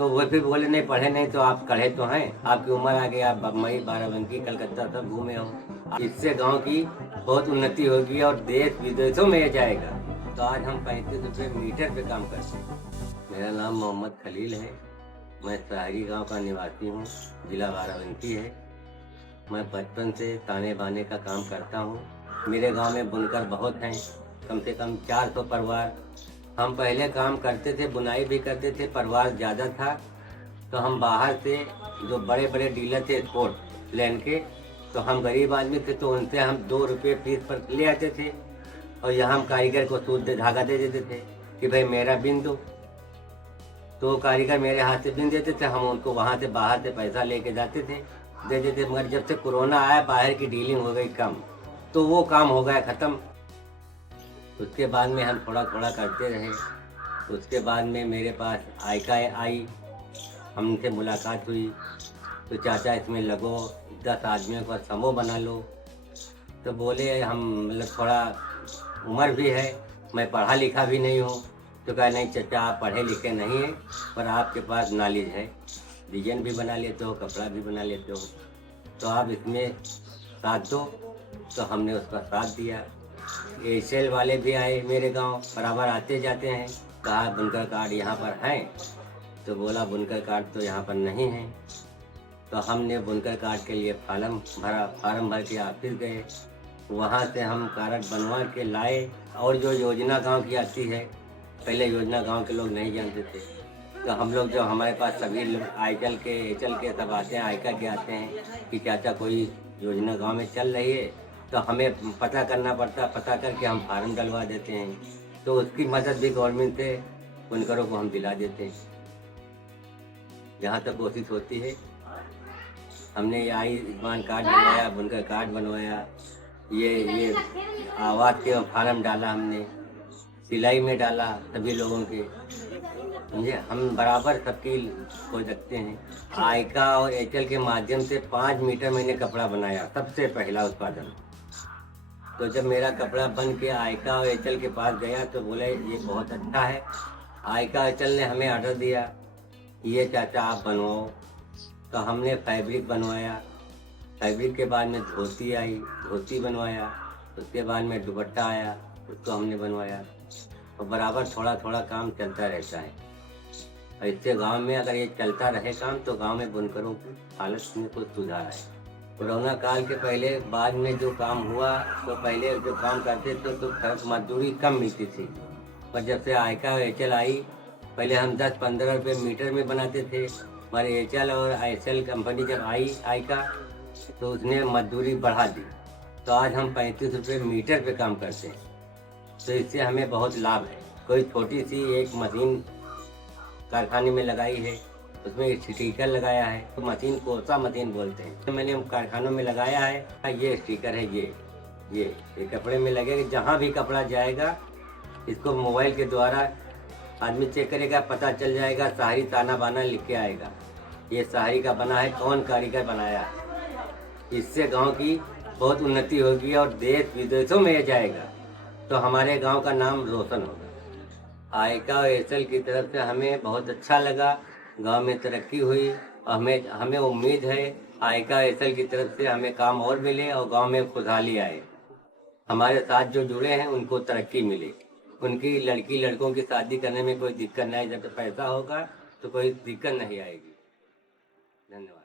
तो वो फिर बोले नहीं पढ़े नहीं तो आप पढ़े तो हैं, आपकी उम्र आ गई, आप मई बाराबंकी कलकत्ता सब घूमे हो, इससे गांव की बहुत उन्नति होगी और देश विदेशों में ये जाएगा। तो आज हम 35 रुपये मीटर पे काम करते हैं। मेरा नाम मोहम्मद खलील है। मैं शहरी गांव का निवासी हूँ, जिला बाराबंकी है। मैं बचपन से ताने बाने का काम करता हूँ। मेरे गांव में बुनकर बहुत हैं, कम से कम 400 परिवार। हम पहले काम करते थे, बुनाई भी करते थे, परिवार ज़्यादा था तो हम बाहर से जो बड़े बड़े डीलर थे स्पोर्ट लेन के, तो हम गरीब आदमी थे तो उनसे हम 2 रुपये फीस पर ले आते थे और यहाँ हम कारीगर को सूत दे धागा दे देते थे कि भाई मेरा बिन दो। तो कारीगर मेरे हाथ से बिन देते थे, हम उनको वहाँ से बाहर से पैसा लेके जाते थे, दे देते। मगर जब से कोरोना आया बाहर की डीलिंग हो गई कम, तो वो काम हो गया ख़त्म। उसके बाद में हम थोड़ा थोड़ा करते रहे। उसके बाद में मेरे पास आयका आई, हमसे मुलाकात हुई तो चाचा इसमें लगो, 10 आदमियों का समूह बना लो। तो बोले हम मतलब थोड़ा उम्र भी है, मैं पढ़ा लिखा भी नहीं हूँ। तो कहा नहीं चाचा आप पढ़े लिखे नहीं हैं, पर आपके पास नॉलेज है, डिजाइन भी बना लेते हो, कपड़ा भी बना लेते हो, तो आप इसमें साथ दो। तो हमने उसका साथ दिया। एयरसेल वाले भी आए मेरे गांव, बराबर आते जाते हैं। कहा बुनकर कार्ड यहाँ पर है, तो बोला बुनकर कार्ड तो यहाँ पर नहीं है। तो हमने बुनकर कार्ड के लिए फार्म भर के ऑफिस गए, वहाँ से हम कार्ड बनवा के लाए। और जो योजना गांव की आती है, पहले योजना गांव के लोग नहीं जानते थे, तो हम लोग जो हमारे पास सभी लोग आईचल के एचल के सब आते हैं, आयकर के आते हैं कि चाचा कोई योजना गांव में चल रही है, तो हमें पता करना पड़ता, पता करके हम फार्म डलवा देते हैं। तो उसकी मदद भी गवर्नमेंट से बुनकरों को हम दिला देते हैं जहाँ तक कोशिश होती है। हमने ये आयुष्मान कार्ड बनवाया, बुनकर कार्ड बनवाया, ये आवाज़ के फार्म डाला, हमने सिलाई में डाला सभी लोगों के, समझे। हम बराबर सबकी को रखते हैं। आयका और एचएल के माध्यम से 5 मीटर मैंने कपड़ा बनाया, सबसे पहला उत्पादन। तो जब मेरा कपड़ा बन के आयका और एचएल के पास गया तो बोले ये बहुत अच्छा है। आयका एचएल ने हमें ऑर्डर दिया, ये चाचा आप बनवाओ। तो हमने फैब्रिक बनवाया। फैब्रिक के बाद में धोती आई, धोती बनवाया। उसके बाद में दुपट्टा आया, उसको हमने बनवाया। तो बराबर थोड़ा थोड़ा काम चलता रहता है। और इससे गांव में अगर ये चलता रहे काम, तो गांव में बुनकरों की हालत में कुछ सुधार है। कोरोना काल के पहले बाद में जो काम हुआ, तो पहले जो काम करते थे तो मजदूरी कम मिलती थी, पर जब से आयका और एचएल आई, पहले हम 10-15 रुपये मीटर में बनाते थे। हमारे एचएल और आईएसएल कंपनी जब आई आयका, तो उसने मजदूरी बढ़ा दी, तो आज हम 35 रुपये मीटर पे काम करते हैं। तो इससे हमें बहुत लाभ है। कोई छोटी सी एक मशीन कारखाने में लगाई है, उसमें एक स्टिकर लगाया है, तो मशीन कोसा मशीन बोलते हैं, तो मैंने कारखानों में लगाया है। ये स्टिकर है, ये कपड़े में लगेगा। जहाँ भी कपड़ा जाएगा, इसको मोबाइल के द्वारा आदमी चेक करेगा, पता चल जाएगा, शहरी ताना बाना लिख के आएगा, ये शहरी का बना है, कौन कारीगर बनाया। इससे गांव की बहुत उन्नति होगी और देश विदेशों में ये जाएगा, तो हमारे गांव का नाम रोशन होगा। आयका और एयरसेल की तरफ से हमें बहुत अच्छा लगा, गांव में तरक्की हुई। और हमें उम्मीद है आयका एयरसेल की तरफ से हमें काम और मिले और गांव में खुशहाली आए। हमारे साथ जो जुड़े हैं उनको तरक्की मिले, उनकी लड़की लड़कों की शादी करने में कोई दिक्कत नहीं, जब पैसा होगा तो कोई दिक्कत नहीं आएगी। धन्यवाद।